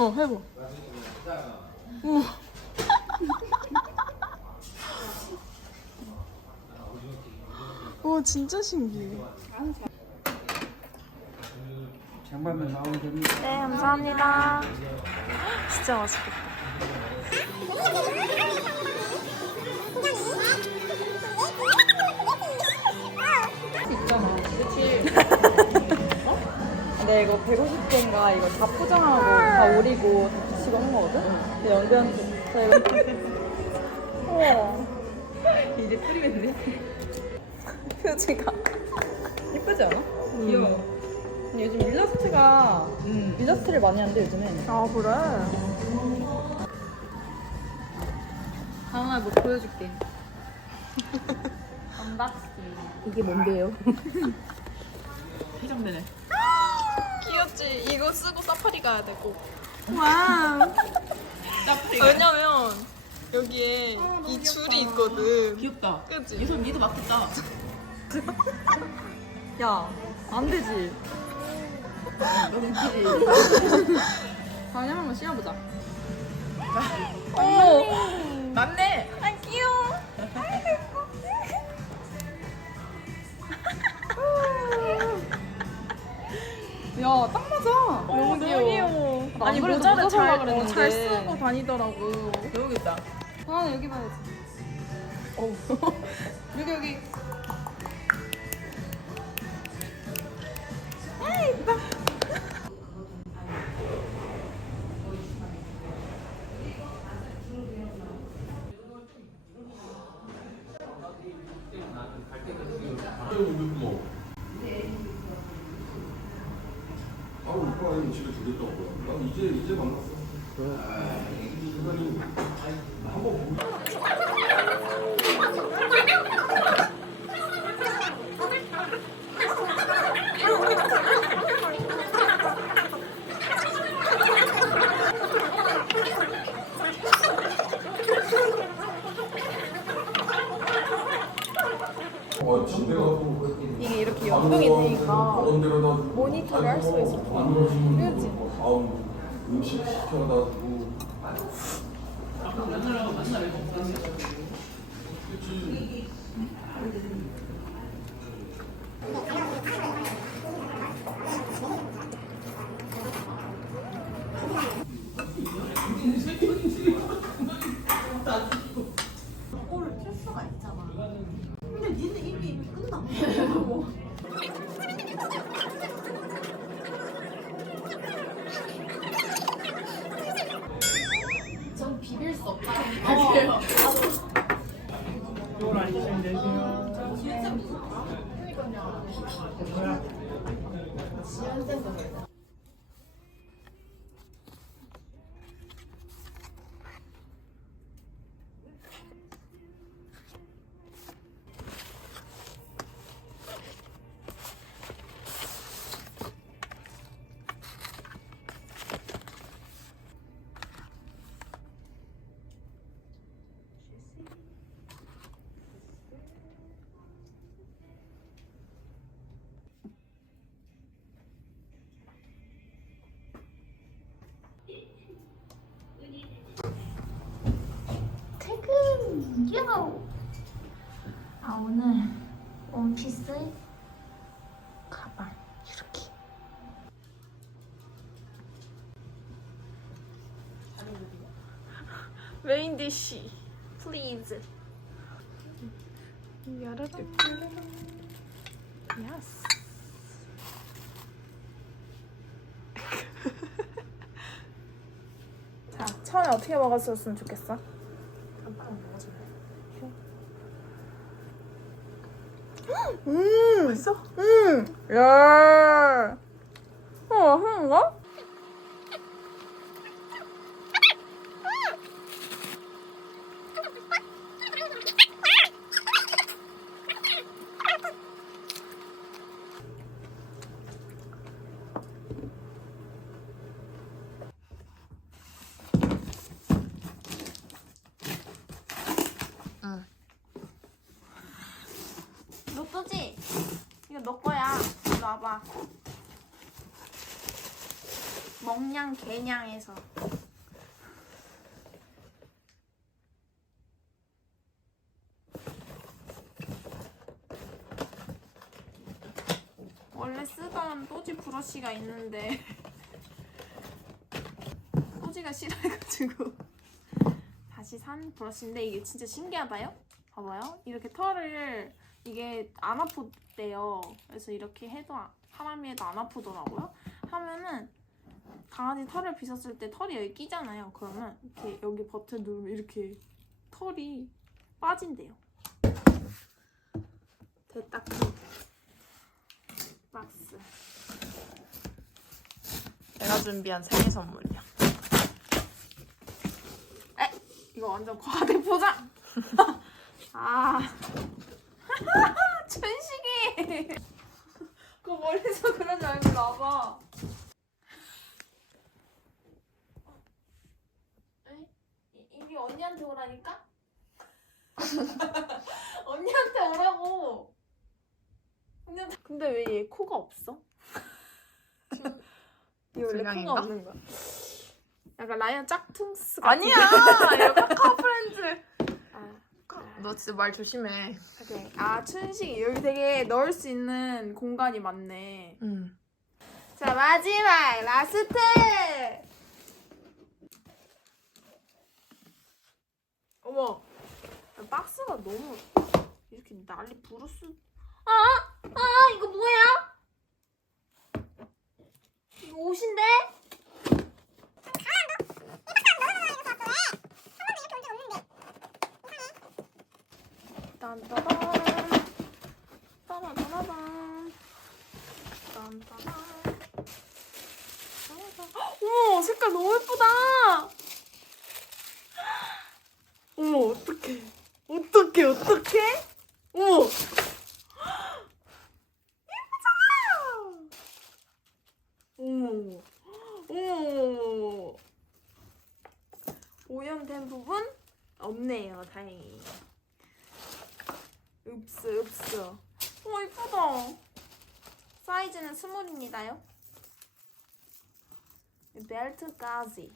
어, 해봐. 우와. 오, 진짜 신기해. 장반면 나오면 됩니다. 네, 감사합니다. 진짜 맛있겠다. 근데 이거 150개인가 이거 다 포장하고 다 오리고 다 붙이고 한 거거든? 근데 연배한테 저 이거 우와 이제 뿌리면 돼? 표지가. 예쁘지 않아? 귀여워 근데 요즘 일러스트가 일러스트를 많이 한대 요즘에 아, 그래? 다음에 뭐 보여줄게 언박싱 이게 뭔데요? 해장되네. 귀엽지? 이거 쓰고 사파리 가야 되고. 와. 왜냐면 여기에 이 줄이 있거든. 귀엽다. 그치? 이손 니도 맞겠다. 야, 안 되지. 너무 웃기지? 다음에 한번 씌워보자. 어. 잘 쓰고 다니더라고. 있다. 아, 여기 봐야지. 어우. 여기, 여기. 만났어 시간이 한번 보고 어, 집에 가서 이게 이렇게 연동이 연동이 되니까 모니터를 모니터를 할 수가 있어. 그렇지. 아우 음식 시켜다 주고. 그렇지. 퇴근 요! 아 오늘 원피스 가방 이렇게 메인 디쉬. 플리즈. 열어라. 예스. 자, 처음에 어떻게 먹었었으면 좋겠어? 음, 맛 있어? 음, 야, 어, 한가? 뚜지 이거 너 거야 일로 와봐 먹냥 개냥해서 원래 쓰던 또지 브러쉬가 있는데 또지가 싫어해가지고 다시 산 브러쉬인데 이게 진짜 신기하다요? 봐봐요. 이렇게 털을 이게 안 아프 대요. 그래서 이렇게 해도 아- 사람이 해도 안 아프더라고요. 하면은 강아지 털을 빗었을 때 털이 여기 끼잖아요. 그러면 이렇게 여기 버튼 누르면 이렇게 털이 빠진대요. 대딱지 박스. 내가 준비한 생일 선물이야. 에 이거 완전 과대 포장. 아 천 식이. 그거 멀리서 그런 줄 알고 나봐. 이- 이미 언니한테 오라니까? 언니한테 오라고. 언니한테. 근데 왜 얘 코가 없어? 얘 원래 불량인가? 코가 없는 거야. 약간 라이언 짝퉁스 같은. 아니야. 여기 커플렌즈. 아, 너 진짜 말 조심해. 오케이. 아 춘식이 여기 되게 넣을 수 있는 공간이 많네. 응. 자 마지막 라스트. 어머 박스가 너무 이렇게 난리 부르스. 아, 아 이거 뭐야? 이거 옷인데? 딴따단 따라따라단 딴따단 어머 색깔 너무 예쁘다. 어머 어떡해. 어떡해 어떡해? 어머. 예쁘잖아. 어머 어머. 오염된 부분 없네요 다행히. 읍스 읍스. 와 이쁘다. 사이즈는 스몰입니다요 벨트까지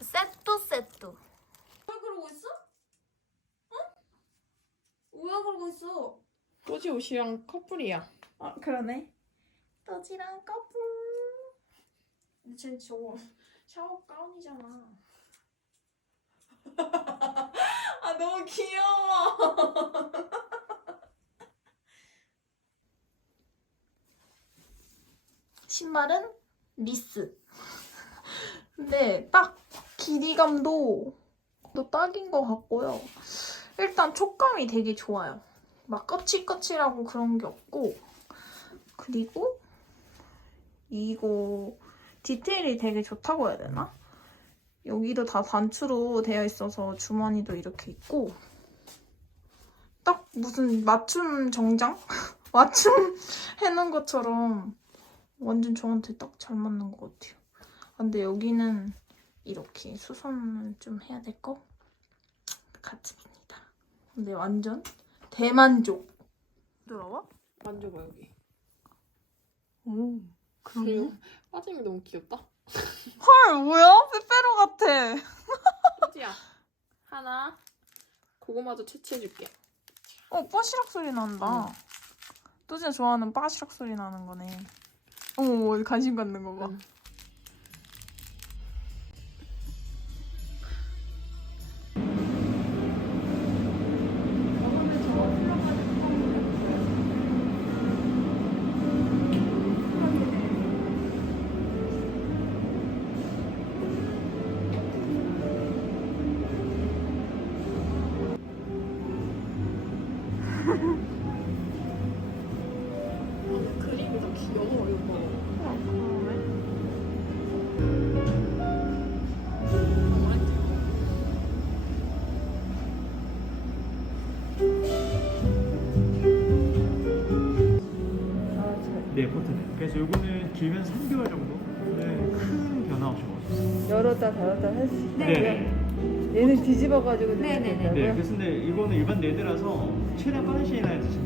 세트 세트 왜 그러고 있어? 어? 왜 그러고 있어? 또지 옷이랑 커플이야. 아 그러네 떠지랑 커플 근데 쟤 저거 샤워 가운이잖아 아 너무 귀여워 신발은 리스 근데 딱 길이감도 또 딱인 것 같고요 일단 촉감이 되게 좋아요 막 거칠거칠하고 그런 게 없고 그리고 이거 디테일이 되게 좋다고 해야 되나? 여기도 다 단추로 되어 있어서 주머니도 이렇게 있고 딱 무슨 맞춤 정장? 맞춤 해놓은 것처럼 완전 저한테 딱 잘 맞는 것 같아요. 아, 근데 여기는 이렇게 수선을 좀 해야 될것 같습니다. 근데 완전 대만족. 부드러워? 만져봐 여기. 오, 그리고 빠짐이 너무 귀엽다. 헐, 뭐야? 빼빼로 같아. 또지야. 하나. 그거마저 채취해줄게. 어, 빠시락 소리 난다. 또지가 좋아하는 빠시락 소리 나는 거네. 어머, 관심 갖는 거 봐. 응. 요거는 길면 3개월 정도? 네, 큰 변화 없이 먹었어요. 열었다 닫았다 할 수 있고 네. 얘는 뒤집어가지고 네네네. 네, 그래서 근데 이거는 일반 네드라서 최대한 빠른 시일 안에 드시는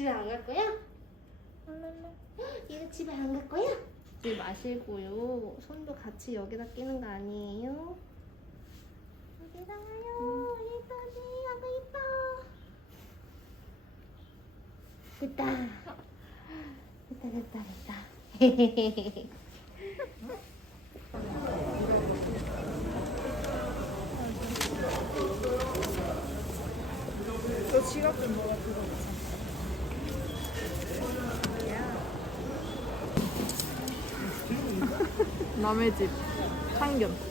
집에 안 갈 거야? 헉, 이거 집에 안 갈 거야? 물 마시고요. 손도 같이 여기다 끼는 거 아니에요? 여기다 가요. 예쁘지? 아구 이뻐. 됐다. 됐다, 됐다, 됐다. 너 지갑 좀 먹어, 그거. 남의 집 참견.